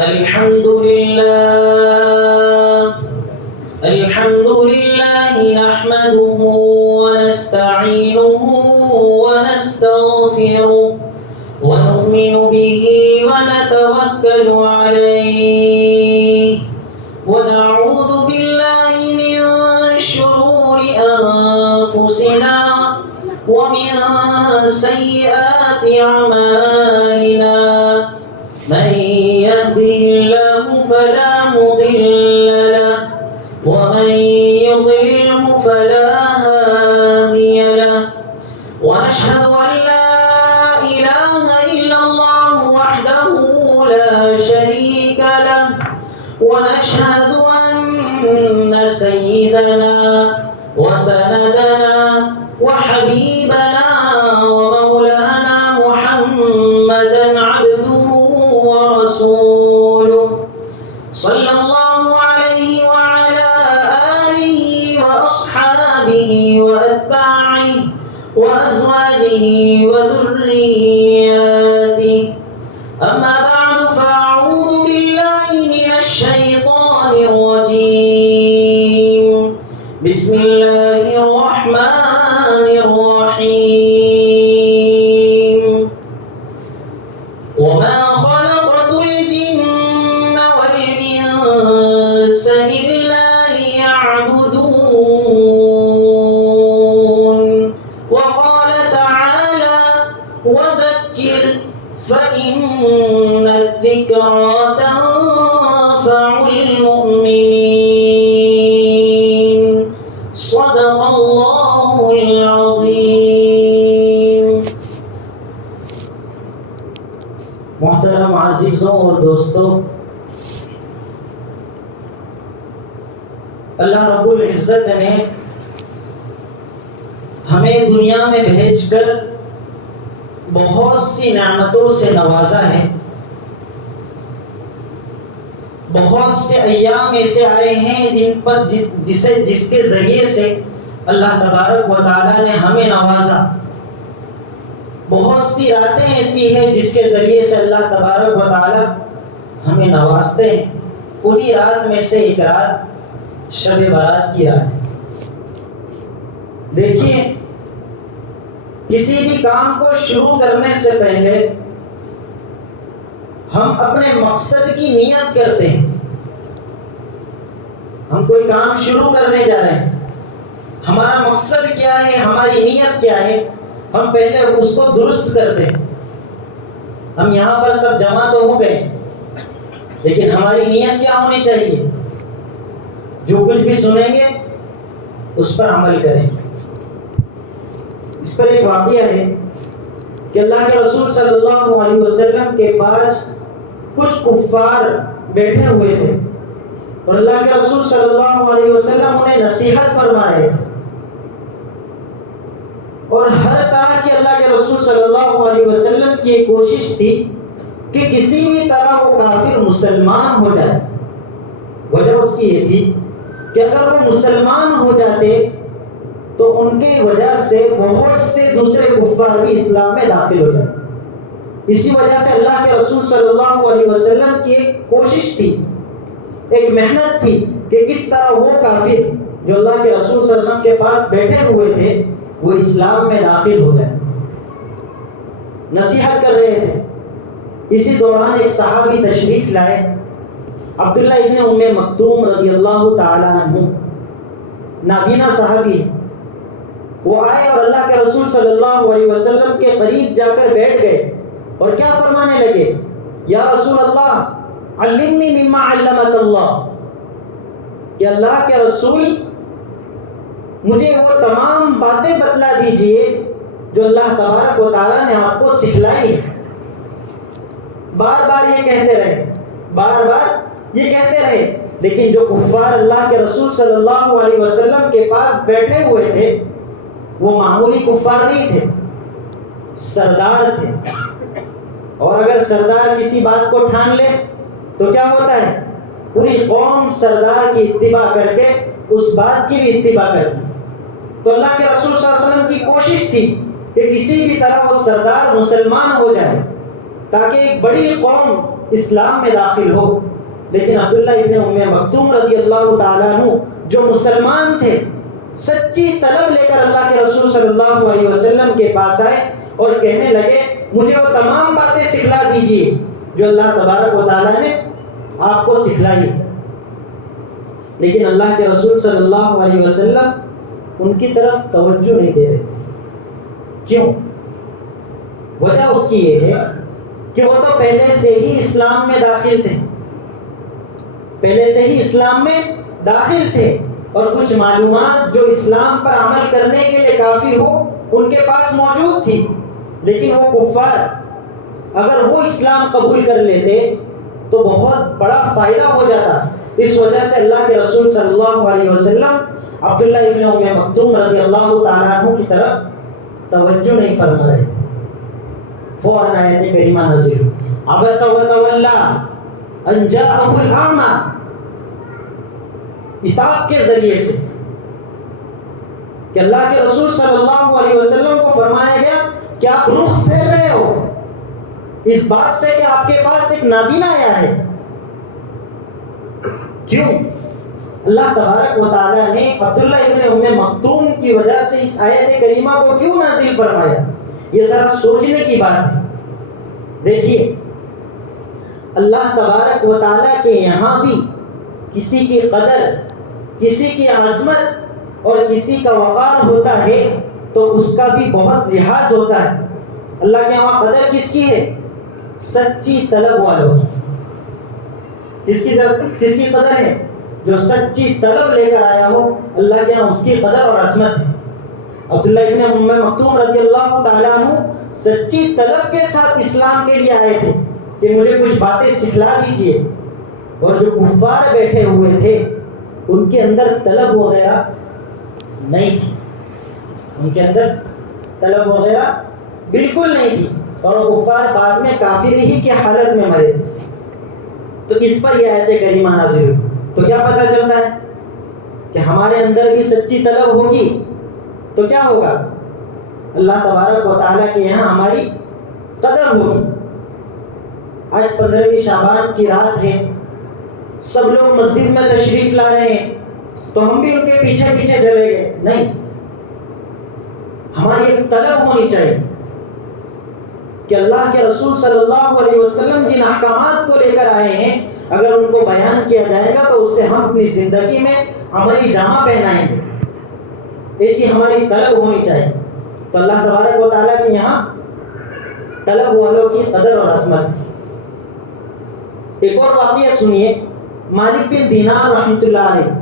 الحمد لله نحمده ونستعينه ونستغفره ونؤمن به ونتوكل عليه ونعوذ بالله من شرور أنفسنا ومن سيئات أعمالنا من يهده الله فلا مضل له ومن يضلله فلا هادي له ونشهد أن لا إله إلا الله وحده لا شريك له ونشهد أن سيدنا وسندنا وحبيبنا ومولانا محمدا عبده ورسوله صلى الله عليه وعلى آله وأصحابه وأتباعه وأزواجه وذرياته أما بعد فأعوذ بالله من الشيطان الرجيم بسم الله الرحمن الرحيم وما خلقت الجن والإنس إلا ليعبدون وقال تعالى وذكر فإن الذكرى تنفع المؤمنين صدق الله العظيم. محترم عزیزوں اور دوستوں، اللہ رب العزت نے ہمیں دنیا میں بھیج کر بہت سی نعمتوں سے نوازا ہے. بہت سے ایام ایسے آئے ہیں جس کے ذریعے سے اللہ تبارک و تعالیٰ نے ہمیں نوازا. بہت سی راتیں ایسی ہیں جس کے ذریعے سے اللہ تبارک و تعالیٰ ہمیں نوازتے ہیں. انہی رات میں سے ایک رات شب برات کی رات ہے. دیکھیے، کسی بھی کام کو شروع کرنے سے پہلے ہم اپنے مقصد کی نیت کرتے ہیں. ہم کوئی کام شروع کرنے جا رہے ہیں، ہمارا مقصد کیا ہے، ہماری نیت کیا ہے، ہم پہلے اس کو درست کرتے ہیں. ہم یہاں پر سب جمع تو ہو گئے، لیکن ہماری نیت کیا ہونی چاہیے؟ جو کچھ بھی سنیں گے اس پر عمل کریں. اس پر ایک واقعہ ہے کہ اللہ کے رسول صلی اللہ علیہ وسلم کے پاس کچھ کفار بیٹھے ہوئے تھے اور اللہ کے رسول صلی اللہ علیہ وسلم انہیں نصیحت فرما رہے تھے. اور ہر طرح کی اللہ کے رسول صلی اللہ علیہ وسلم کی ایک کوشش تھی کہ کسی بھی طرح وہ کافر مسلمان ہو جائے. وجہ اس کی یہ تھی کہ اگر وہ مسلمان ہو جاتے تو ان کی وجہ سے بہت سے دوسرے کفار بھی اسلام میں داخل ہو جاتے. اسی وجہ سے اللہ کے رسول صلی اللہ علیہ وسلم کی ایک کوشش تھی، ایک محنت تھی کہ کس طرح وہ کافر جو اللہ کے رسول صلی اللہ علیہ وسلم کے پاس بیٹھے ہوئے تھے وہ اسلام میں داخل ہو جائے. نصیحت کر رہے تھے. اسی دوران ایک صحابی تشریف لائے، عبداللہ ابن ام مکتوم رضی اللہ تعالی عنہ، نابینا صحابی. وہ آئے اور اللہ کے رسول صلی اللہ علیہ وسلم کے قریب جا کر بیٹھ گئے اور کیا فرمانے لگے؟ یا رسول اللہ علمنی مما علمک اللہ، کہ اللہ کے رسول مجھے وہ تمام باتیں بتلا دیجئے جو اللہ تبارک و تعالیٰ نے آپ کو سکھلائی ہے. بار بار یہ کہتے رہے، لیکن جو کفار اللہ کے رسول صلی اللہ علیہ وسلم کے پاس بیٹھے ہوئے تھے وہ معمولی کفار نہیں تھے، سردار تھے. اور اگر سردار کسی بات کو ٹھان لے تو کیا ہوتا ہے؟ پوری قوم سردار کی اتباع کر کے اس بات کی بھی اتباع کرتی. تو اللہ کے رسول صلی اللہ علیہ وسلم کی کوشش تھی کہ کسی بھی طرح وہ سردار مسلمان ہو جائے تاکہ ایک بڑی قوم اسلام میں داخل ہو. لیکن عبداللہ ابن ام مکتوم رضی اللہ تعالیٰ عنہ جو مسلمان تھے، سچی طلب لے کر اللہ کے رسول صلی اللہ علیہ وسلم کے پاس آئے اور کہنے لگے مجھے وہ تمام باتیں سکھلا دیجیے جو اللہ تبارک و تعالیٰ نے آپ کو سکھلائی. لیکن اللہ کے رسول صلی اللہ علیہ وسلم ان کی طرف توجہ نہیں دے رہے تھے. کیوں؟ وجہ اس کی یہ ہے کہ وہ تو پہلے سے ہی اسلام میں داخل تھے، پہلے سے ہی اسلام میں داخل تھے، اور کچھ معلومات جو اسلام پر عمل کرنے کے لیے کافی ہو ان کے پاس موجود تھی. لیکن وہ کفار اگر وہ اسلام قبول کر لیتے تو بہت بڑا فائدہ ہو جاتا. اس وجہ سے اللہ کے رسول صلی اللہ علیہ وسلم عبداللہ ابن ام مکتوم رضی اللہ تعالیٰ عنہ کی طرف توجہ نہیں فرما رہے تھے. فوراً آیت کریمہ نازل ہوئی، عبس وتولی ان جاءہ الاعمی، عتاب کے ذریعے سے کہ اللہ کے رسول صلی اللہ علیہ وسلم کو فرمایا گیا کہ آپ رخ پھیر رہے ہو اس بات سے کہ آپ کے پاس ایک نابینا آیا ہے. کیوں؟ اللہ تبارک و تعالیٰ نے عبداللہ ابن ام مکتوم کی وجہ سے اس آیت کریمہ کو کیوں نازل فرمایا؟ یہ ذرا سوچنے کی بات ہے. دیکھیے اللہ تبارک و تعالیٰ کے یہاں بھی کسی کی قدر، کسی کی عظمت اور کسی کا وقار ہوتا ہے تو اس کا بھی بہت لحاظ ہوتا ہے. اللہ کے یہاں قدر کس کی ہے؟ سچی طلب والوں کی. کس کی قدر ہے؟ جو سچی طلب لے کر آیا ہو، اللہ کے یہاں اس کی قدر اور عظمت ہے. عبداللہ ابن ام مکتوم رضی اللہ تعالیٰ عنہ سچی طلب کے ساتھ اسلام کے لیے آئے تھے کہ مجھے کچھ باتیں سکھلا دیجیے. اور جو کفار بیٹھے ہوئے تھے ان کے اندر طلب وغیرہ نہیں تھی، ان کے اندر طلب وغیرہ بالکل نہیں تھی، اور وہ کفار بعد میں کافری ہی کی حالت میں مرے تھے. تو اس پر یہ آیت کریمہ نازل ہوئی. تو کیا پتہ چلتا ہے کہ ہمارے اندر بھی سچی طلب ہوگی تو کیا ہوگا؟ اللہ تبارک و تعالیٰ کے یہاں ہماری قدر ہوگی. آج 15ویں شعبان کی رات ہے، سب لوگ مسجد میں تشریف لا رہے ہیں تو ہم بھی ان کے پیچھے پیچھے چلے گئے؟ نہیں، ہماری ایک طلب ہونی چاہیے کہ اللہ کے رسول صلی اللہ علیہ وسلم جن احکامات کو لے کر آئے ہیں اگر ان کو بیان کیا جائے گا تو اس سے ہم اپنی زندگی میں عملی جامہ پہنائیں گے. ایسی ہماری طلب ہونی چاہیے. تو اللہ تبارک و تعالیٰ کے یہاں طلب والوں کی قدر اور عظمت. ایک اور واقعہ سنیے. مالک بن دینار رحمۃ اللہ علیہ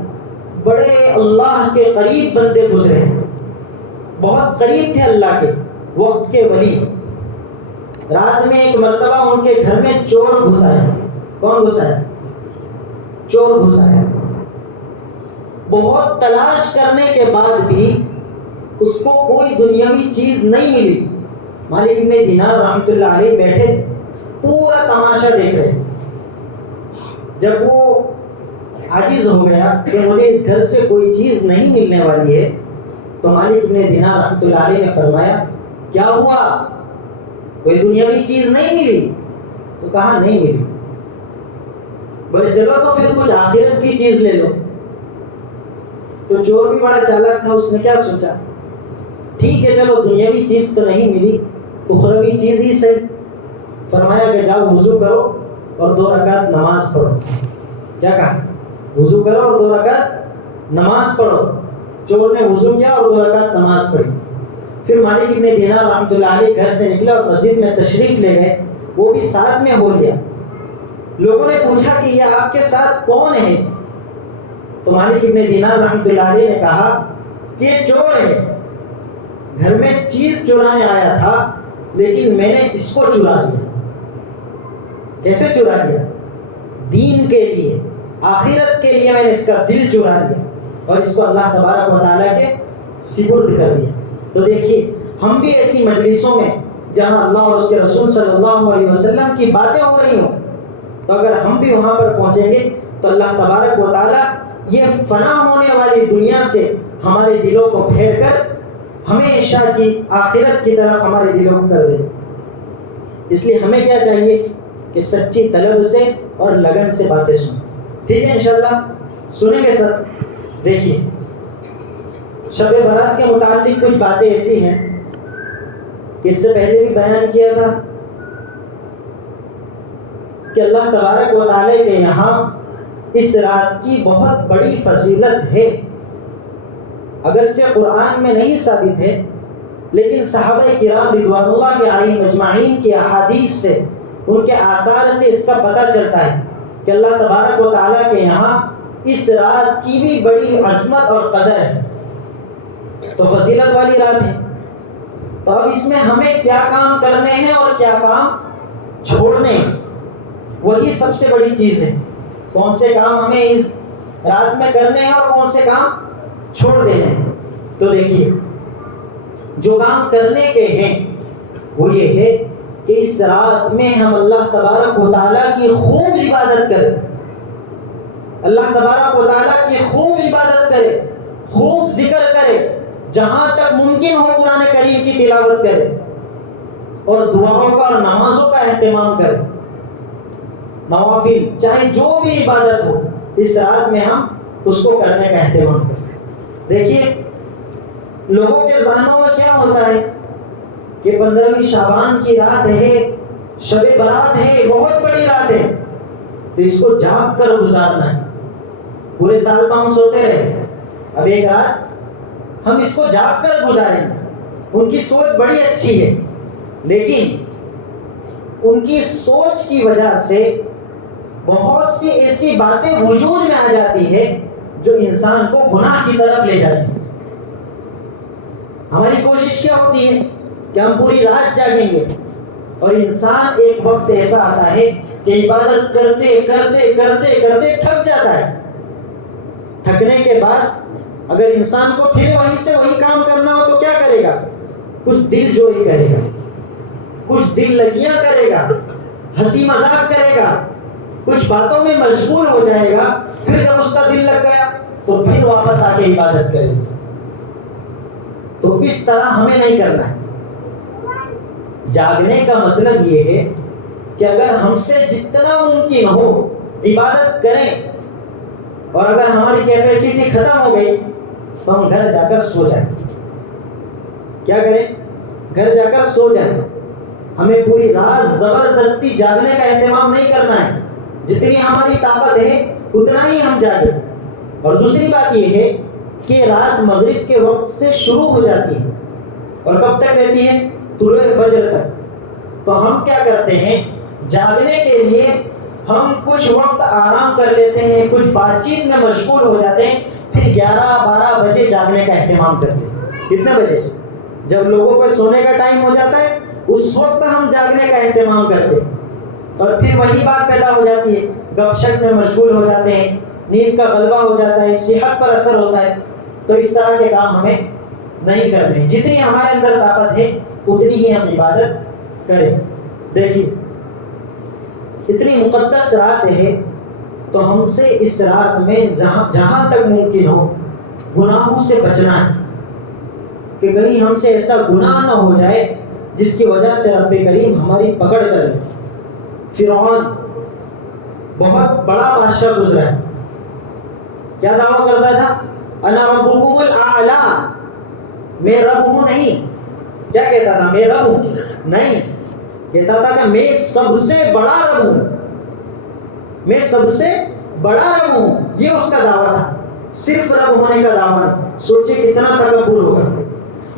بڑے اللہ کے قریب بندے گزرے، بہت قریب تھے اللہ کے، وقت کے ولی. رات میں ایک مرتبہ ان کے گھر میں چور گھس آیا. کون گھس آیا؟ چور گھس آیا. بہت تلاش کرنے کے بعد بھی اس کو کوئی دنیاوی چیز نہیں ملی. مالک بن دینار رحمۃ اللہ علیہ بیٹھے پورا تماشا دیکھ رہے. جب وہ عاجز ہو گیا کہ مجھے اس گھر سے کوئی چیز نہیں ملنے والی ہے تو مالک بن دینار رحمۃ اللہ علیہ نے فرمایا کیا ہوا؟ کوئی دنیاوی چیز نہیں ملی؟ تو کہا نہیں ملی. بولے چلو تو پھر کچھ آخرت کی چیز لے لو. تو چور بھی بڑا چالاک تھا، اس نے کیا سوچا، ٹھیک ہے چلو دنیاوی چیز تو نہیں ملی، اخروی چیز ہی صحیح. فرمایا کہ جاؤ وضو کرو اور 2 رکعت نماز پڑھو. کیا کہا؟ وضو کرو اور 2 رکعت نماز پڑھو. چور نے وضو کیا اور 2 رکعت نماز پڑھی. پھر مالک ابن دینار رحمۃ اللہ علیہ گھر سے نکلا اور مسجد میں تشریف لے گئے. وہ بھی ساتھ میں ہو لیا. لوگوں نے پوچھا کہ یہ آپ کے ساتھ کون ہے؟ تو مالک ابن دینار رحمۃ اللہ علیہ نے کہا کہ یہ چور ہے، گھر میں چیز چرانے آیا تھا لیکن میں نے اس کو چرا لیا. کیسے چرا لیا؟ دین کے لیے، آخرت کے لیے میں نے اس کا دل چرا لیا اور اس کو اللہ تبارک و تعالیٰ کے سپرد کر دیا. تو دیکھیے ہم بھی ایسی مجلسوں میں جہاں اللہ اور اس کے رسول صلی اللہ علیہ وسلم کی باتیں ہو رہی ہوں تو اگر ہم بھی وہاں پر پہنچیں گے تو اللہ تبارک و تعالیٰ یہ فنا ہونے والی دنیا سے ہمارے دلوں کو پھیر کر ہمیشہ کی آخرت کی طرف ہمارے دلوں کو کر دے. اس لیے ہمیں کیا چاہیے کہ سچی طلب سے اور لگن سے باتیں سنیں. ٹھیک ہے انشاءاللہ سنیں گے سر. دیکھیے شب برات کے متعلق کچھ باتیں ایسی ہیں کہ اس سے پہلے بھی بیان کیا تھا کہ اللہ تبارک و تعالی کے یہاں اس رات کی بہت بڑی فضیلت ہے. اگرچہ قرآن میں نہیں ثابت ہے لیکن صحابہ کرام رضوان اللہ علیہم اجمعین کی احادیث سے ان کے آثار سے اس کا پتہ چلتا ہے کہ اللہ تبارک و تعالیٰ کے یہاں اس رات کی بھی بڑی عظمت اور قدر ہے. تو فضیلت والی رات ہے. تو اب اس میں ہمیں کیا کام کرنے ہیں اور کیا کام چھوڑنے ہیں وہی سب سے بڑی چیز ہے. کون سے کام ہمیں اس رات میں کرنے ہیں اور کون سے کام چھوڑ دینے ہیں. تو دیکھیے جو کام کرنے کے ہیں وہ یہ ہے کہ اس رات میں ہم اللہ تبارک و تعالیٰ کی خوب عبادت کریں. اللہ تبارک و تعالیٰ کی خوب عبادت کرے, خوب ذکر کرے, جہاں تک ممکن ہو قرآن کریم کی تلاوت کرے اور دعاؤں کا اور نمازوں کا اہتمام کرے. نوافل چاہے جو بھی عبادت ہو اس رات میں ہم اس کو کرنے کا اہتمام کریں. دیکھیے لوگوں کے ذہنوں میں کیا ہوتا ہے کہ 15ویں شعبان کی رات ہے, شب برات ہے, بہت بڑی رات ہے, تو اس کو جاگ کر گزارنا ہے. پورے سال تو ہم سوتے رہے, اب ایک رات ہم اس کو جاگ کر گزاریں گے. ان کی سوچ بڑی اچھی ہے لیکن ان کی سوچ کی وجہ سے بہت سی ایسی باتیں وجود میں آ جاتی ہے جو انسان کو گناہ کی طرف لے جاتی ہے. ہماری کوشش کیا ہوتی ہے کہ ہم پوری رات جاگیں گے اور انسان ایک وقت ایسا آتا ہے کہ عبادت کرتے کرتے کرتے کرتے تھک جاتا ہے. تھکنے کے بعد اگر انسان کو پھر وہیں سے وہی کام کرنا ہو تو کیا کرے گا؟ کچھ دل جوئی کرے گا, کچھ دل لگیاں کرے گا, ہنسی مذاق کرے گا, کچھ باتوں میں مشغول ہو جائے گا. پھر جب اس کا دل لگ گیا تو پھر واپس آ کے عبادت کرے. تو اس طرح ہمیں نہیں کرنا ہے. جاگنے کا مطلب یہ ہے کہ اگر ہم سے جتنا ممکن ہو عبادت کریں اور اگر ہماری کیپیسٹی ختم ہو گئی تو ہم گھر جا کر سو جائیں. کیا کریں؟ گھر جا کر سو جائیں. ہمیں پوری رات زبردستی جاگنے کا اہتمام نہیں کرنا ہے. جتنی ہماری طاقت ہے اتنا ہی ہم جاگیں. اور دوسری بات یہ ہے کہ رات مغرب کے وقت سے شروع ہو جاتی ہے اور کب تک رہتی ہے؟ طلوع فجر تک. تو ہم کیا کرتے ہیں جاگنے کے لیے ہم کچھ وقت آرام کر لیتے ہیں, کچھ بات چیت میں مشغول ہو جاتے ہیں, پھر 11-12 بجے جاگنے کا اہتمام کرتے ہیں. کتنے بجے؟ جب لوگوں کو سونے کا ٹائم ہو جاتا ہے اس وقت ہم جاگنے کا اہتمام کرتے ہیں. اور پھر وہی بات پیدا ہو جاتی ہے, گپ شپ میں مشغول ہو جاتے ہیں, نیند کا غلبہ ہو جاتا ہے, صحت پر اثر ہوتا ہے. تو اس طرح کے کام ہمیں نہیں کرنے. جتنی ہمارے اندر طاقت ہے اتنی ہی ہم عبادت کریں. دیکھیے اتنی مقدس رات ہے تو ہم سے اس رات میں جہاں تک ممکن ہو گناہوں سے بچنا ہے کہ کہیں ہم سے ایسا گناہ نہ ہو جائے جس کی وجہ سے رب کریم ہماری پکڑ کر لے. فرعون بہت بڑا بادشاہ گزرا ہے, کیا دعویٰ کرتا تھا؟ انا ربکم الاعلی, میں رب ہوں نہیں. کیا کہتا تھا؟ میں رب ہوں نہیں, کہتا تھا کہ میں سب سے بڑا رب ہوں, میں سب سے بڑا رب ہوں. یہ اس کا دعویٰ تھا, صرف رب ہونے کا دعویٰ. سوچے کتنا تکبر ہوگا.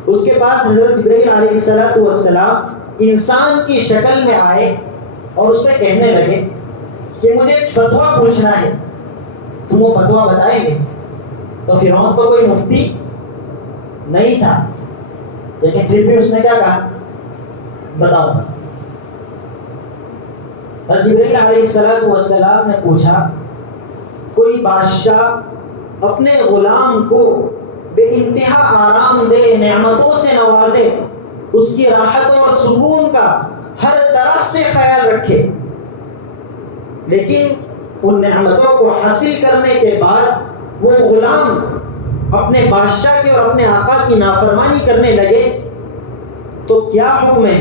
اس کے پاس حضرت جبرائیل علیہ السلام انسان کی شکل میں آئے اور اس سے کہنے لگے کہ مجھے ایک فتویٰ پوچھنا ہے, تم وہ فتویٰ بتائیں گے؟ تو فرعون تو کوئی مفتی نہیں تھا لیکن پھر بھی اس نے کیا کہا؟ بتاؤ. اور جبرائیل علیہ السلام نے پوچھا کوئی بادشاہ اپنے غلام کو بے انتہا آرام دے, نعمتوں سے نوازے, اس کی راحت اور سکون کا ہر طرح سے خیال رکھے, لیکن ان نعمتوں کو حاصل کرنے کے بعد وہ غلام اپنے بادشاہ کے اور اپنے آقا کی نافرمانی کرنے لگے تو کیا حکم ہے؟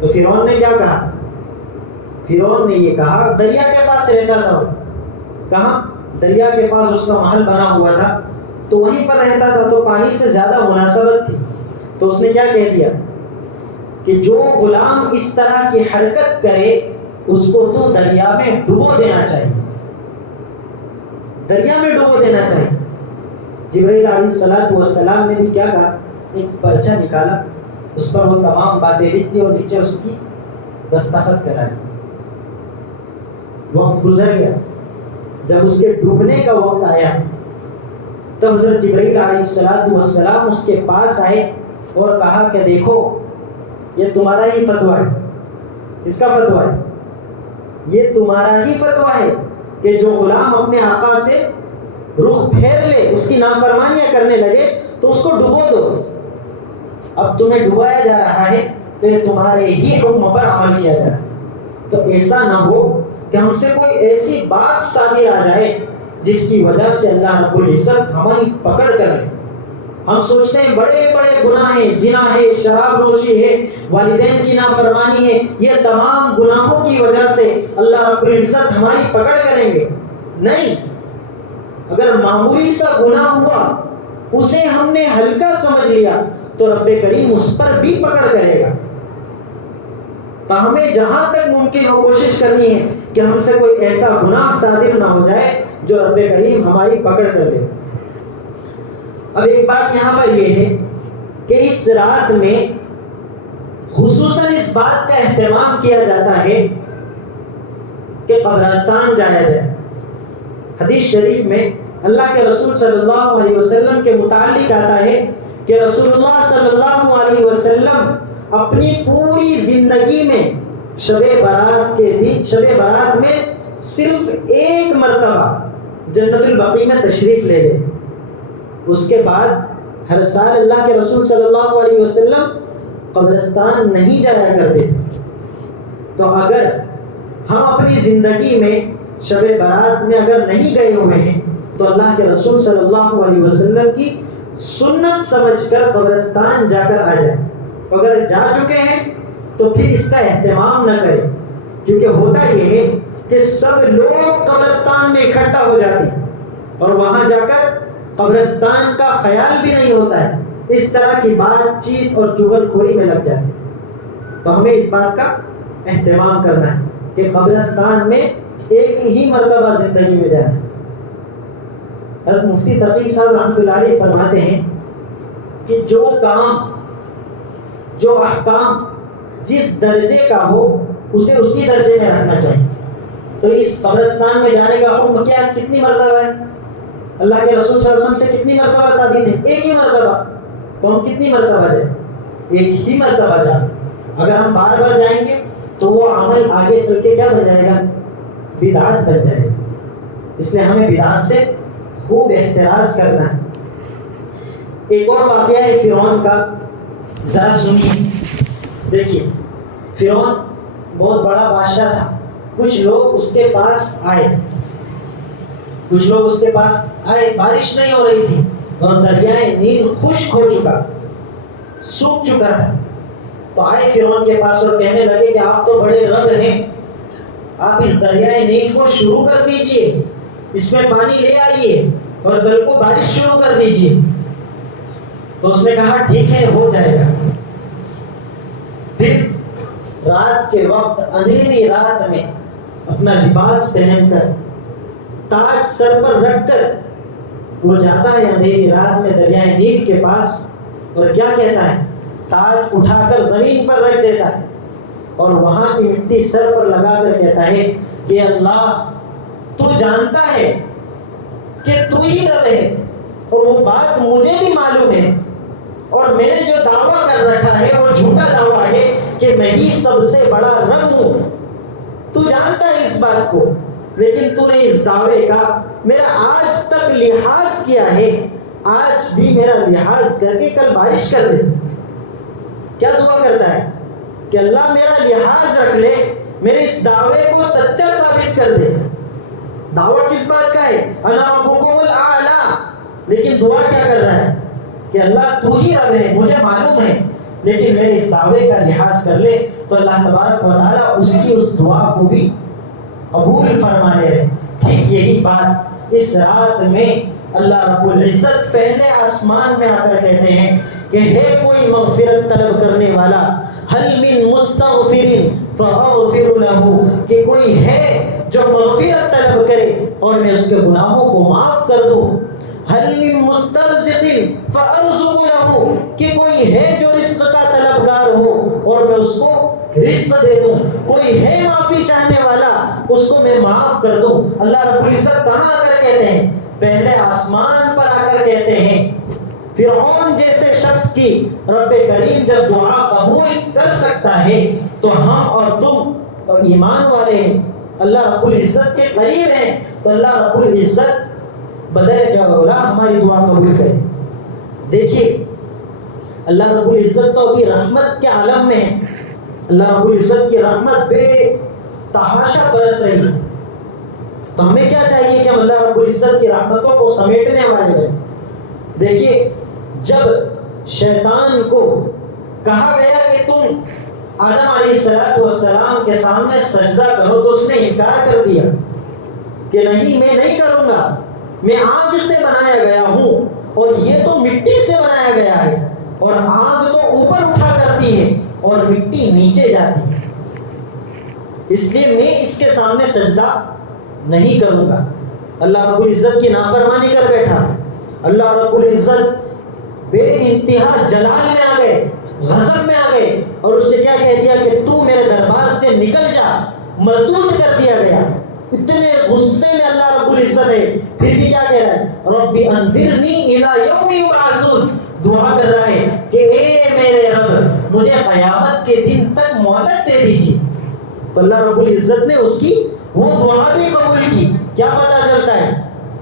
تو فرعون نے کیا کہا فرعون نے یہ کہا، دریا کے پاس رہتا تھا وہ، کہاں؟ دریا کے پاس اس کا محل بنا ہوا تھا، تو وہیں پر رہتا تھا، تو پانی سے زیادہ مناسبت تھی. تو اس نے کیا کہہ دیا کہ جو غلام اس طرح کی حرکت کرے اس کو تو دریا میں ڈبو دینا چاہیے، دریا میں ڈبو دینا چاہیے. جبرائیل علیہ السلام نے بھی کیا کہا، ایک پرچہ نکالا، اس پر وہ تمام باتیں لکھ دی اور نیچے اس کی دستخط کرائی. وقت گزر گیا، جب اس کے ڈوبنے کا وقت آیا تو حضرت جبرائیل علیہ السلام اس کے پاس آئے اور کہا کہ دیکھو یہ تمہارا ہی فتویٰ ہے. اس کا فتویٰ ہے، یہ تمہارا ہی فتویٰ ہے کہ جو غلام اپنے آقا سے رخ پھیر لے، اس کی نافرمانیاں کرنے لگے تو اس کو ڈبو دو. اب تمہیں ڈبایا جا رہا ہے تو یہ تمہارے ہی حکم پر عمل کیا جا رہا ہے. تو ایسا نہ ہو کہ ہم سے کوئی ایسی بات صادر آ جائے جس کی وجہ سے اللہ رب العزت ہماری پکڑ کر لے. ہم سوچتے ہیں بڑے بڑے گناہ ہیں، زنا ہے، شراب نوشی ہے، والدین کی نافرمانی ہے، یہ تمام گناہوں کی وجہ سے اللہ رب العزت ہماری پکڑ کریں گے. نہیں، اگر معمولی سا گناہ ہوا اسے ہم نے ہلکا سمجھ لیا تو رب کریم اس پر بھی پکڑ کرے گا. تو ہمیں جہاں تک ممکن ہو کوشش کرنی ہے کہ ہم سے کوئی ایسا گناہ صادر نہ ہو جائے جو رب کریم ہماری پکڑ کر لے. اب ایک بات یہاں پر یہ ہے کہ اس رات میں خصوصاً اس بات کا اہتمام کیا جاتا ہے کہ قبرستان جایا جائے. حدیث شریف میں اللہ کے رسول صلی اللہ علیہ وسلم کے متعلق آتا ہے کہ رسول اللہ صلی اللہ علیہ وسلم اپنی پوری زندگی میں شب برات کے دن، شب برات میں صرف ایک مرتبہ جنت البقیع میں تشریف لے گئے. اس کے بعد ہر سال اللہ کے رسول صلی اللہ علیہ وسلم قبرستان نہیں جایا کرتے تھے. تو اگر ہم اپنی زندگی میں شب برات میں اگر نہیں گئے ہوئے ہیں تو اللہ کے رسول صلی اللہ علیہ وسلم کی سنت سمجھ کر قبرستان جا کر آ جائیں. اگر جا چکے ہیں تو پھر اس کا اہتمام نہ کریں، کیونکہ ہوتا یہ ہے کہ سب لوگ قبرستان میں اکٹھا ہو جاتے ہیں اور وہاں جا کر قبرستان کا خیال بھی نہیں ہوتا ہے، اس طرح کی بات چیت اور چغل خوری میں لگ جاتے. تو ہمیں اس بات کا اہتمام کرنا ہے کہ قبرستان میں ایک ہی مرتبہ زندگی میں جانا ہے. حضرت مفتی تقی صاحب رحمۃ اللہ علیہ فرماتے ہیں کہ جو کام، جو احکام جس درجے کا ہو اسے اسی درجے میں رکھنا چاہیے. تو اس قبرستان میں جانے کا حکم کیا، کتنی مرتبہ ہے؟ اللہ کے رسول صلی اللہ علیہ وسلم سے کتنی مرتبہ ثابت ہے؟ ایک ہی مرتبہ. تو ہم کتنی مرتبہ جائیں؟ ایک ہی مرتبہ جائیں. اگر ہم بار بار جائیں گے تو وہ عمل آگے چل کے کیا بن جائے گا؟ بدعت بن جائے گا. اس لیے ہمیں بدعت سے خوب احتراز کرنا ہے. ایک اور واقعہ ہے فرعون کا، ذرا سنیے. دیکھیے، فرعون بہت بڑا بادشاہ تھا. کچھ لوگ اس کے پاس آئے، بارش نہیں ہو رہی تھی اور دریائے نیل خشک ہو چکا، سوکھ چکا تھا. تو آئے فرعون کے پاس اور کہنے لگے کہ آپ تو بڑے رب ہیں، آپ اس دریائے نیل کو شروع کر دیجئے، اس میں پانی لے آئیے اور کل کو بارش شروع کر دیجئے. تو اس نے کہا ٹھیک ہے، ہو جائے گا. پھر رات کے وقت، اندھیری رات میں اپنا لباس پہن کر، تاج سر پر رکھ کر وہ جاتا ہے اندھیری رات میں دریائے نیل کے پاس اور کیا کہتا ہے؟ تاج اٹھا کر زمین پر رکھ دیتا ہے اور وہاں کی مٹی سر پر لگا کر کہتا ہے کہ اللہ تو جانتا ہے کہ تو ہی رب ہے، اور وہ بات مجھے بھی معلوم ہے، اور میں نے جو دعویٰ کر رکھا ہے وہ جھوٹا دعویٰ ہے کہ میں ہی سب سے بڑا رب ہوں. تو جانتا ہے اس بات کو، لیکن تو نے اس دعوے کا میرا آج تک لحاظ کیا ہے، آج بھی میرا لحاظ کر کے کل بارش کر دے. کیا دعا کرتا ہے کہ اللہ میرا لحاظ رکھ لے، میرے اس دعوے کو سچا ثابت کر دے. دعویٰ کس بات کا ہے؟ انا ربکم الاعلی. لیکن دعا کیا کر رہا ہے کہ اللہ تو ہی رب ہے، مجھے معلوم ہے لیکن میرے اس دعوے کا لحاظ کر لے، تو اللہ تبارک و تعالیٰ اس کی اس دعا کو بھی قبول فرما لے رہے۔ ٹھیک یہی بات اس رات میں اللہ رب العزت پہلے آسمان میں آ کر کہتے ہیں کہ ہے کوئی مغفرت طلب کرنے والا، حل من مستغفر فاغفر له، کہ کوئی ہے جو مغفرت طلب کرے اور میں اس کے گناہوں کو معاف کر دوں، حل من مسترزق فارزق له، کہ کوئی ہے جو رزق کا طلبگار ہو اور میں اس کو رزق دے دوں، کوئی ہے معافی چاہنے والا اس کو میں معاف کر دوں۔ اللہ رب العزت کہاں آ کر کہتے ہیں؟ پہلے آسمان پر آ کر کہتے ہیں۔ فرعون جیسے شخص کی رب کریم جب دعا قبول کر سکتا ہے تو ہم اور تم تو ایمان والے ہیں، اللہ رب العزت کے قریب ہیں، تو اللہ رب العزت بدل جولا ہماری دعا قبول کرے۔ دیکھیے اللہ رب العزت تو ابھی رحمت کے عالم میں ہے، اللہ رب العزت کی رحمت بے تحاشا برس رہی ہے، تو ہمیں کیا چاہیے کہ ہم اللہ رب العزت کی رحمتوں کو سمیٹنے والے ہیں۔ دیکھیے جب شیطان کو کہا گیا کہ تم آدم علیہ السلام کے سامنے سجدہ کرو تو اس نے انکار کر دیا کہ نہیں میں نہیں کروں گا، میں آگ سے بنایا گیا ہوں اور یہ تو مٹی سے بنایا گیا ہے، اور آگ تو اوپر اٹھا کرتی ہے اور مٹی نیچے جاتی ہے، اس لیے میں اس کے سامنے سجدہ نہیں کروں گا۔ اللہ رب العزت کی نافرمانی کر بیٹھا۔ اللہ رب العزت بے انتہا جلال میں آ گئے، غضب میں آ گئے، اور اس سے کیا کہہ دیا کہ تو میرے دربار سے نکل جا، مردود کر دیا گیا۔ اتنے غصے میں اللہ رب العزت ہے، پھر بھی کیا کہہ رہا ہے؟ رب انذرنی الی یوم یبعثون، دعا کر رہا ہے کہ اے میرے رب مجھے قیامت کے دن تک مہلت دے دیجیے۔ تو اللہ رب العزت نے اس کی وہ دعا بھی قبول کی۔ کیا پتہ چلتا ہے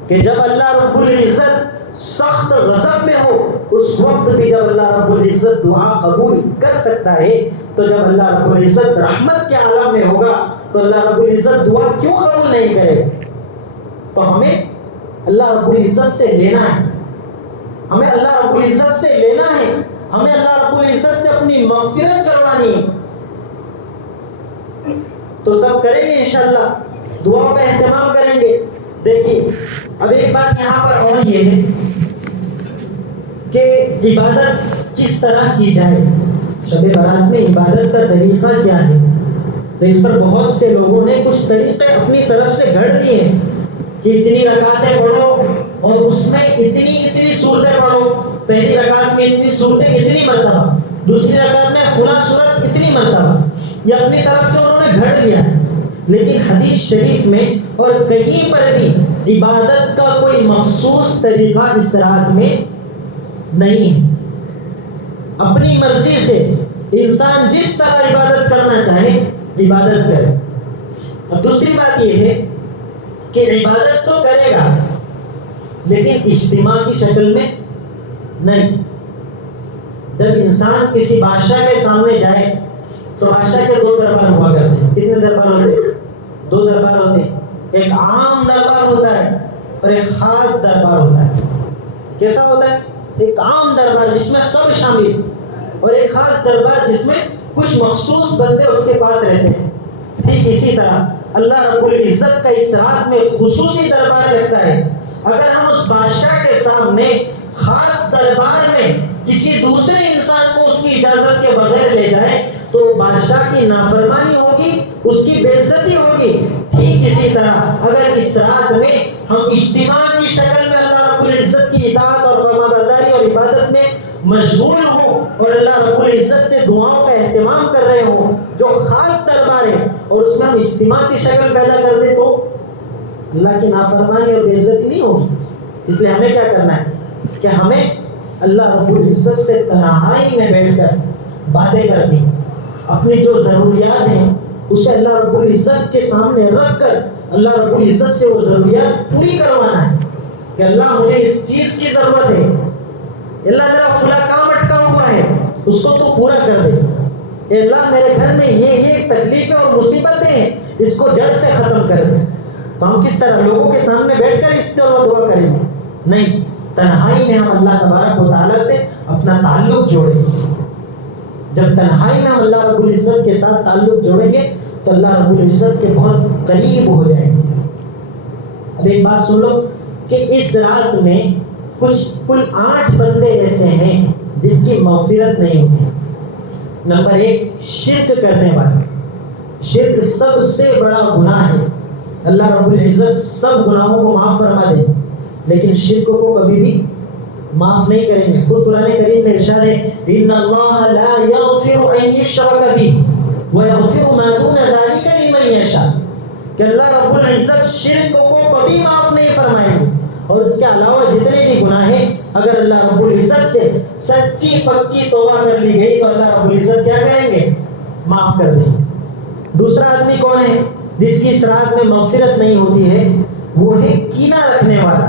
کہ جب اللہ رب العزت سخت غضب میں ہو اس وقت بھی جب اللہ رب العزت دعا قبول کر سکتا ہے، تو جب اللہ رب العزت رحمت کے عالم میں ہوگا تو اللہ رب العزت دعا کیوں قبول نہیں کرے؟ تو ہمیں اللہ رب العزت سے لینا ہے، ہمیں اللہ رب العزت سے لینا ہے، ہمیں اللہ رب العزت سے اپنی مغفرت کروانی ہے۔ تو سب کریں گے انشاءاللہ، دعاؤں کا اہتمام کریں گے۔ دیکھیے اب ایک بات یہاں پر اور یہ ہے کہ عبادت کس طرح کی جائے، شب برات میں عبادت کا طریقہ کیا ہے؟ تو اس پر بہت سے لوگوں نے کچھ طریقے اپنی طرف سے گھڑ دیے ہیں کہ اتنی رکعتیں پڑھو اور اس میں اتنی صورتیں پڑھو، پہلی رکعت میں اتنی صورتیں اتنی مرتبہ، دوسری رکعت میں فلاں صورت اتنی مرتبہ، یہ اپنی طرف سے انہوں نے گھڑ لیا ہے۔ لیکن حدیث شریف میں اور کہیں پر بھی عبادت کا کوئی مخصوص طریقہ اس رات میں نہیں ہے۔ اپنی مرضی سے انسان جس طرح عبادت کرنا چاہے عبادت کرے۔ اور دوسری بات یہ ہے کہ عبادت تو کرے گا لیکن اجتماع کی شکل میں نہیں۔ جب انسان کسی بادشاہ کے سامنے جائے تو بادشاہ کے دو دربار ہوا کرتے ہیں۔ کتنے دربار ہوتے ہیں؟ دو دربار ہوتے ہیں، ایک عام دربار ہوتا ہے اور ایک خاص دربار ہوتا ہے۔ کیسا ہوتا ہے؟ ایک عام دربار جس میں سب شامل، اور ایک خاص دربار جس میں کچھ مخصوص بندے اس کے پاس رہتے ہیں۔ ٹھیک اسی طرح اللہ رب العزت کا اس رات میں خصوصی دربار رکھتا ہے۔ اگر ہم اس بادشاہ کے سامنے خاص دربار میں کسی دوسرے انسان کو اس کی اجازت کے بغیر لے جائیں تو بادشاہ کی نافرمانی ہوگی، اس کی بے عزتی ہوگی۔ ٹھیک اسی طرح اگر اس رات میں ہم اجتماع کی شکل میں اللہ رب العزت کی اطاعت اور فرمانبرداری اور عبادت میں مشغول ہوں اور اللہ رب العزت سے دعاؤں کا اہتمام کر رہے ہوں جو خاص دربار ہے، اور اس میں ہم اجتماع کی شکل پیدا کر دیں تو اللہ کی نافرمانی اور بے عزتی نہیں ہوگی۔ اس لیے ہمیں کیا کرنا ہے کہ ہمیں اللہ رب العزت سے تنہائی میں بیٹھ کر باتیں کرنی، اپنی جو ضروریات ہیں اسے اللہ رب العزت کے سامنے رکھ کر اللہ رب العزت سے وہ ضروریات پوری کروانا ہے کہ اللہ مجھے اس چیز کی ضرورت ہے، اللہ میرا فلاں کام اٹکا ہوا ہے اس کو تو پورا کر دے، اے اللہ میرے گھر میں یہ تکلیفیں اور مصیبتیں ہیں اس کو جڑ سے ختم کر دے۔ تو ہم کس طرح لوگوں کے سامنے بیٹھ کر اس طرح دعا کریں گے؟ نہیں، تنہائی میں ہم اللہ تبارک و تعالیٰ سے اپنا تعلق جوڑیں۔ جب تنہائی میں ہم اللہ رب العزت کے ساتھ تعلق جوڑیں گے تو اللہ رب العزت کے بہت قریب ہو جائیں گے. اب ایک بات سن لو کہ اس رات میں کچھ کل 8 بندے ایسے ہیں جن کی مغفرت نہیں ہوتی. نمبر 1 شرک کرنے والے. شرک سب سے بڑا گناہ ہے. اللہ رب العزت سب گناہوں کو معاف فرما دے لیکن شرک کو کبھی بھی معاف نہیں کریں گے. خود قرآن کریم میں ارشاد ہے ان اللہ لا یغفر ان یشرک بہ ویغفر ما دون ذلک لمن یشاء کہ اللہ رب العزت شرک کو کبھی معاف نہیں فرمائیں گے اور اس کے علاوہ جتنے بھی گناہ ہیں اگر اللہ رب العزت سے سچی پکی توبہ کر لی گئی تو اللہ رب العزت کیا کریں گے؟ معاف کر دیں گے. دوسرا آدمی کون ہے جس کی اس رات میں مغفرت نہیں ہوتی ہے؟ وہ ہے کینہ رکھنے والا.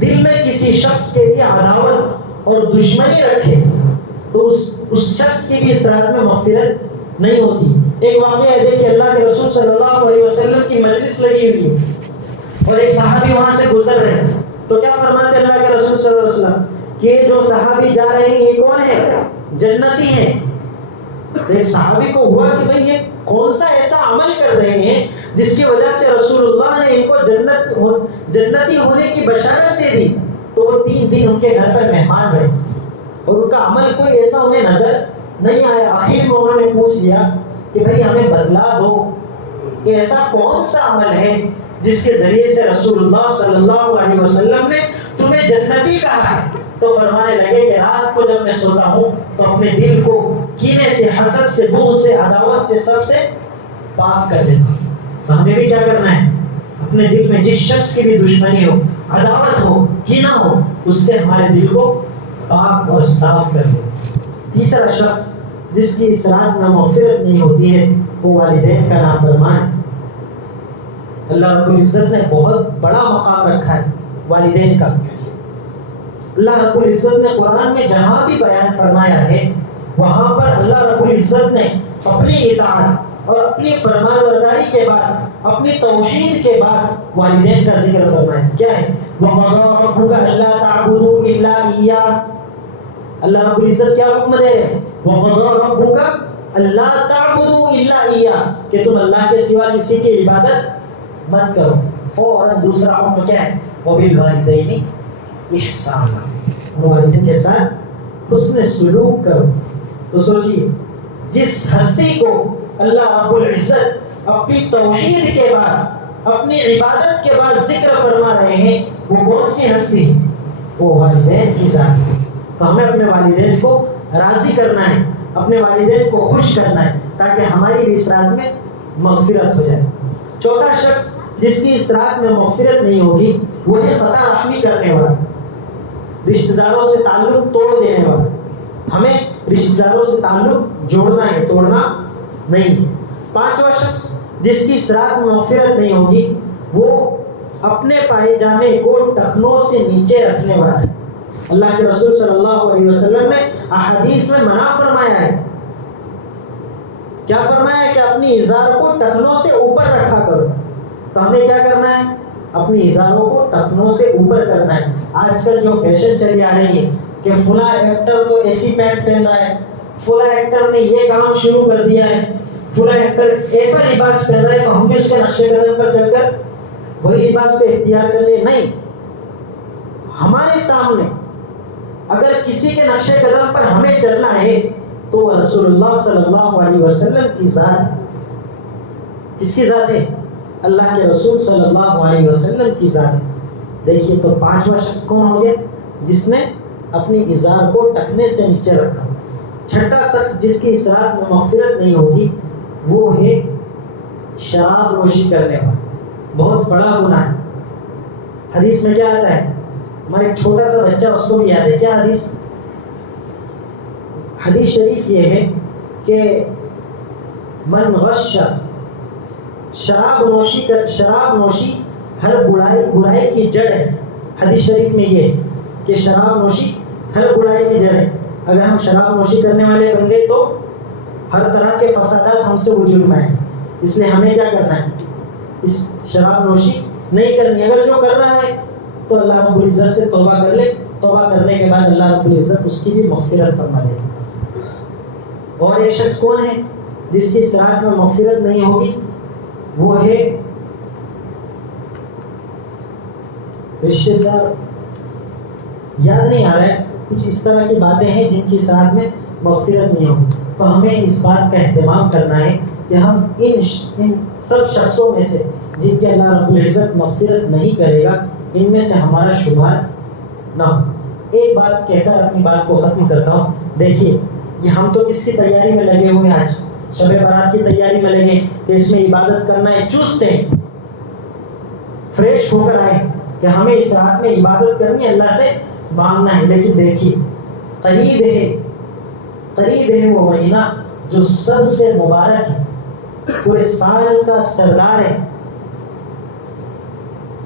دل میں کسی شخص کے لیے عداوت اور دشمنی رکھے تو اس شخص کی بھی اس رات میں مغفرت نہیں ہوتی. ایک واقعہ ہے، دیکھیے اللہ کے رسول صلی اللہ علیہ وسلم کی مجلس لگی ہوئی ہے اور ایک صحابی وہاں سے گزر رہے ہیں تو کیا فرماتے اللہ کے رسول صلی اللہ علیہ وسلم کہ جو صحابی جا رہے ہیں یہ کون ہے؟ جنتی ہیں. ایک صحابی کو ہوا کہ بھئی یہ کون سا ایسا عمل کر رہے ہیں جس کی وجہ سے رسول اللہ نے ان کو جنتی ہونے کی بشارت دے دی. تو وہ 3 دن ان کے گھر پر مہمان رہے اور ان کا عمل کوئی ایسا انہیں نظر نہیں آیا. آخر میں انہوں نے پوچھ لیا کہ بھئی ہمیں بتلا دو کہ ایسا کون سا عمل ہے جس کے ذریعے سے رسول اللہ صلی اللہ علیہ وسلم نے تمہیں جنتی کہا ہے. تو فرمانے لگے کہ رات کو جب میں سوتا ہوں تو اپنے دل کو کینے سے، حسد سے، بغض سے، عداوت سے، سب سے پاک کر لیتا ہوں. تو ہمیں بھی کیا کرنا ہے؟ اپنے دل میں جس شخص کی بھی دشمنی ہو، عداوت ہو، کینہ ہو، اس سے ہمارے دل کو پاک اور صاف کر لو. تیسرا شخص جس کی اس رات میں مغفرت نہیں ہوتی ہے وہ والدین کا نافرمان. اللہ رب العزت نے بہت بڑا مقام رکھا ہے والدین کا. اللہ رب العزت نے قرآن میں جہاں بھی بیان فرمایا ہے وہاں پر اللہ رب العزت نے اپنی اطاعت اور اپنی فرمانبرداری کے بعد، اپنی توحید کے بعد والدین کا ذکر فرمایا. کیا ہے؟ وَقَضَىٰ رَبُّكَ أَلَّا تَعْبُدُوا إِلَّا إِيَّاهُ. اللہ رب العزت کیا حکم دے رہے ہیں؟ وَقَضَىٰ رَبُّكَ أَلَّا تَعْبُدُوا إِلَّا إِيَّاهُ کہ تم اللہ کے سوا کسی کی عبادت مت کرو. فوراً دوسرا حکم کیا ہے؟ وَبِالْوَالِدَيْنِ احسانا، والدین کے ساتھ حسن سلوک کرو. تو سوچیے جس ہستی کو اللہ رب العزت اپنی توحید کے بعد، اپنی عبادت کے بعد ذکر فرما رہے ہیں وہ کون سی ہستی ہے؟ وہ والدین کی ذات ہے. تو ہمیں اپنے والدین کو راضی کرنا ہے، اپنے والدین کو خوش کرنا ہے تاکہ ہماری بھی اس رات میں مغفرت ہو جائے. چوتھا شخص جس کی اس رات میں مغفرت نہیں ہوگی وہ ہے قطع رحمی کرنے والا، رشتہ داروں سے تعلق توڑ دینے والا. ہمیں رشتہ داروں سے تعلق جوڑنا ہے، توڑنا نہیں. پانچواں شخص جس کی اس رات میں مغفرت نہیں ہوگی وہ اپنے پائجامے کو ٹخنوں سے نیچے رکھنے والا ہے. اللہ کے رسول صلی اللہ علیہ وسلم نے احادیث میں منع فرمایا ہے. کیا فرمایا ہے؟ کہ اپنی ازار کو ٹخنوں سے اوپر رکھا کرو. تو ہمیں کیا کرنا ہے؟ اپنی ازاروں کو ٹخنوں سے اوپر کرنا ہے. آج کل جو فیشن چلی آ رہی ہے کہ فلاں ایکٹر تو ایسی پینٹ پہن رہا ہے، فلاں ایکٹر نے یہ کام شروع کر دیا ہے، فلاں ایکٹر ایسا لباس پہن رہا ہے تو ہم بھی اس کے نقشے قدم پر چل کر وہی لباس پہ اختیار کر لیں. نہیں، ہمارے سامنے اگر کسی کے نقشے قدم پر ہمیں چلنا ہے تو وہ رسول اللہ صلی اللہ علیہ وسلم کی ذات ہے. کس کی ذات ہے؟ اللہ کے رسول صلی اللہ علیہ وسلم کی ذات ہے. دیکھیے تو پانچواں شخص کون ہو گیا؟ جس نے اپنی ازار کو ٹخنے سے نیچے رکھا. چھٹا شخص جس کی اس رات میں مغفرت نہیں ہوگی وہ ہے شراب نوشی کرنے والا. بہت بڑا گناہ ہے. حدیث میں کیا آتا ہے؟ ہمارا ایک چھوٹا سا بچہ اس کو بھی یاد ہے. کیا حدیث؟ حدیث شریف یہ ہے کہ من غش، شراب نوشی ہر برائی کی جڑ ہے. حدیث شریف میں یہ ہے کہ شراب نوشی ہر برائی کی جڑ ہے. اگر ہم شراب نوشی کرنے والے بن گئے تو ہر طرح کے فسادات ہم سے وجود میں آئیں. اس لیے ہمیں کیا کرنا ہے؟ اس شراب نوشی نہیں کرنی. اگر جو کر رہا ہے تو اللہ رب العزت سے توبہ کر لے. توبہ کرنے کے بعد اللہ رب العزت اس کی بھی مغفرت فرما دے. اور ایک شخص کون ہے جس کی اس رات میں مغفرت نہیں ہوگی؟ وہ ہے رشتے دار، یاد نہیں آ رہا ہے، کچھ اس طرح کی باتیں ہیں جن کی اس رات میں مغفرت نہیں ہوگی. تو ہمیں اس بات کا اہتمام کرنا ہے کہ ہم ان سب شخصوں میں سے جن کے اللہ رب العزت مغفرت نہیں کرے گا، ان میں سے ہمارا شمار نہ ہو. ایک بات کہہ کر اپنی بات کو ختم کرتا ہوں. دیکھیے یہ ہم تو کس کی تیاری میں لگے ہوئے ہیں، آج شب برات کی تیاری میں لگے کہ اس میں عبادت کرنا ہے، چست ہیں، فریش ہو کر آئے کہ ہمیں اس رات میں عبادت کرنی ہے، اللہ سے مانگنا ہے. لیکن دیکھیے قریب ہے وہ مہینہ جو سب سے مبارک ہے، پورے سال کا سردار ہے.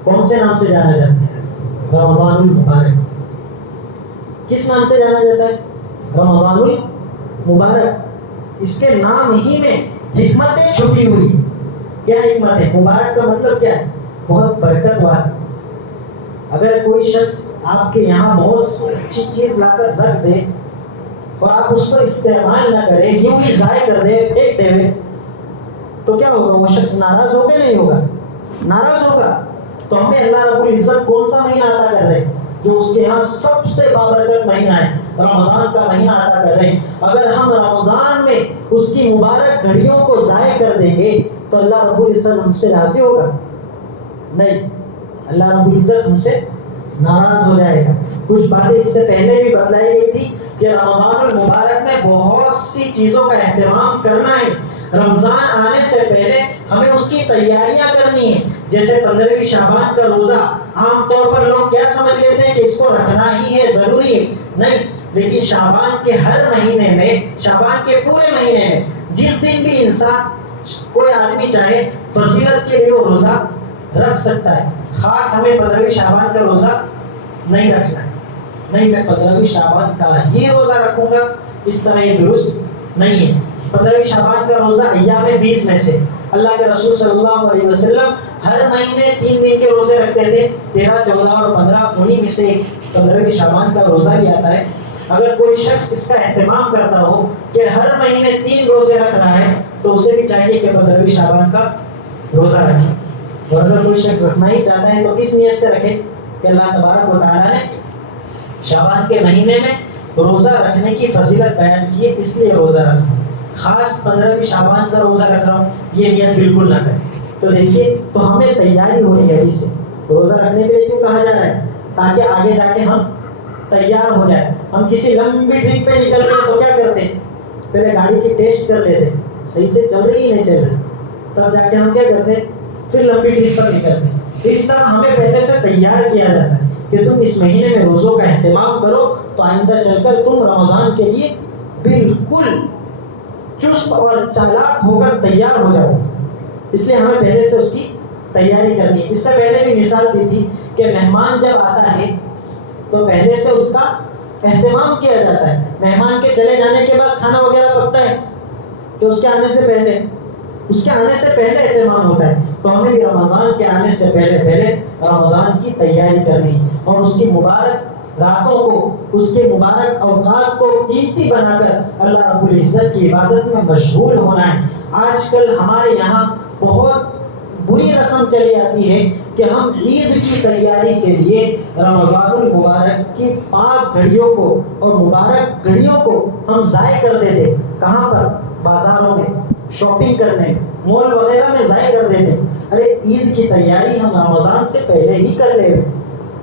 کون سے نام سے جانا جاتا ہے؟ رمضان المبارک. کس نام سے جانا جاتا ہے؟ رمضان المبارک. اس کے نام ہی میں حکمتیں چھپی ہوئی. کیا حکمت ہے؟ مبارک کا مطلب کیا ہے؟ بہت برکت والا. اگر کوئی شخص آپ کے یہاں بہت اچھی چیز لا کر رکھ دے اور آپ اس کو استعمال نہ کریں، یوں ہی ضائع کر دے، پھینک دے، تو کیا ہوگا؟ وہ شخص ناراض ہوگا نہیں ہوگا؟ ناراض ہوگا. تو ہمیں اللہ رب العزت کون سا مہینہ عطا کر رہے ہیں؟ جو اس کے یہاں سب سے بابرکت مہینہ ہے، رمضان کا مہینہ عطا کر رہے ہیں. اگر ہم رمضان میں اس کی مبارک گھڑیوں کو ضائع کر دیں گے تو اللہ رب العزت ہم سے راضی ہوگا؟ نہیں، اللہ رب العزت ہم سے ناراض ہو جائے گا. کچھ باتیں اس سے پہلے بھی بتلائی گئی تھی کہ رمضان المبارک میں بہت سی چیزوں کا اہتمام کرنا ہے. رمضان آنے سے پہلے ہمیں اس کی تیاریاں کرنی ہے. جیسے 15ویں شعبان کا روزہ، عام طور پر لوگ کیا سمجھ لیتے ہیں کہ اس کو رکھنا ہی ہے، ضروری ہے. نہیں، لیکن شعبان کے ہر مہینے میں، شعبان کے پورے مہینے میں جس دن بھی انسان، کوئی آدمی چاہے فضیلت کے لیے وہ روزہ رکھ سکتا ہے. خاص ہمیں 15ویں شعبان کا روزہ نہیں رکھنا ہے. نہیں، میں 15ویں شعبان کا ہی روزہ رکھوں گا، اس طرح یہ درست نہیں ہے. 15ویں شعبان کا روزہ ایام 20 میں سے. اللہ کے رسول صلی اللہ علیہ وسلم ہر مہینے 3 دن کے روزے رکھتے تھے، 13، 14 اور 15. انہی میں سے 15ویں شعبان کا روزہ بھی آتا ہے. اگر کوئی شخص اس کا اہتمام کرتا ہو کہ ہر مہینے 3 روزے رکھ رہا ہے تو اسے بھی چاہیے کہ 15ویں شعبان کا روزہ رکھے. اور اگر کوئی شخص رکھنا ہی چاہتا ہے تو کس نیت سے رکھے کہ اللہ تبارک و تعالیٰ نے شعبان کے مہینے میں روزہ رکھنے کی فضیلت بیان کی ہے، اس لیے روزہ رکھنا. خاص 15ویں شعبان کا روزہ رکھ رہا ہوں، یہ نیت بالکل نہ کریں. تو دیکھیے، تو ہمیں تیاری ہو رہی ہے ابھی سے. روزہ رکھنے کے لیے کیوں کہا جا رہا ہے؟ تاکہ آگے جا کے ہم تیار ہو جائیں. ہم کسی لمبی ٹرپ پہ نکلتے ہیں تو کیا کرتے ہیں؟ پہلے گاڑی کی ٹیسٹ کر لیتے ہیں، صحیح سے چل رہی ہے نہیں چل رہی، تب جا کے ہم کیا کرتے ہیں؟ پھر لمبی ٹرپ پر نکلتے ہیں. اس طرح ہمیں پہلے سے تیار کیا جاتا ہے کہ تم اس مہینے میں روزوں کا اہتمام کرو تو آئندہ چل کر تم رمضان کے لیے بالکل چست اور چالاک ہو کر تیار ہو جاؤ. اس لیے ہمیں پہلے سے اس کی تیاری کرنی ہے. اس سے پہلے بھی مثال دی تھی کہ مہمان جب آتا ہے تو پہلے سے اس کا اہتمام کیا جاتا ہے. مہمان کے چلے جانے کے بعد کھانا وغیرہ پکتا ہے کہ اس کے آنے سے پہلے اہتمام ہوتا ہے. تو ہمیں بھی رمضان کے آنے سے پہلے رمضان کی تیاری کرنی اور اس کی مبارک راتوں کو، اس کے مبارک اوقات کو قیمتی بنا کر اللہ رب العزت کی عبادت میں مشغول ہونا ہے. آج کل ہمارے یہاں بہت بری رسم چلی آتی ہے کہ ہم عید کی تیاری کے لیے رمضان المبارک کی پاک گھڑیوں کو اور مبارک گھڑیوں کو ہم ضائع کر دیتے. کہاں پر؟ بازاروں میں شاپنگ کرنے، مال وغیرہ میں ضائع کر دیتے. ارے عید کی تیاری ہم رمضان سے پہلے ہی کر لیں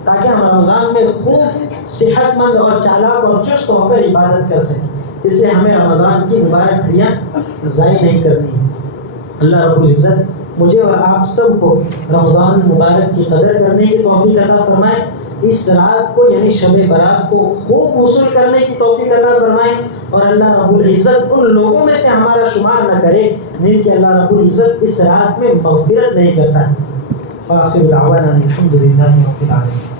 تاکہ ہم رمضان میں خوب صحت مند اور چالاک اور چست ہو کر عبادت کر سکیں. اس لیے ہمیں رمضان کی مبارک گھڑیاں ضائع نہیں کرنی ہے. اللہ رب العزت مجھے اور آپ سب کو رمضان مبارک کی قدر کرنے کی توفیق عطا فرمائے. اس رات کو یعنی شب برات کو خوب وصول کرنے کی توفیق عطا فرمائے. اور اللہ رب العزت ان لوگوں میں سے ہمارا شمار نہ کرے جن کے اللہ رب العزت اس رات میں مغفرت نہیں کرتا. آخر دعوانا الحمد للہ رب العالمین.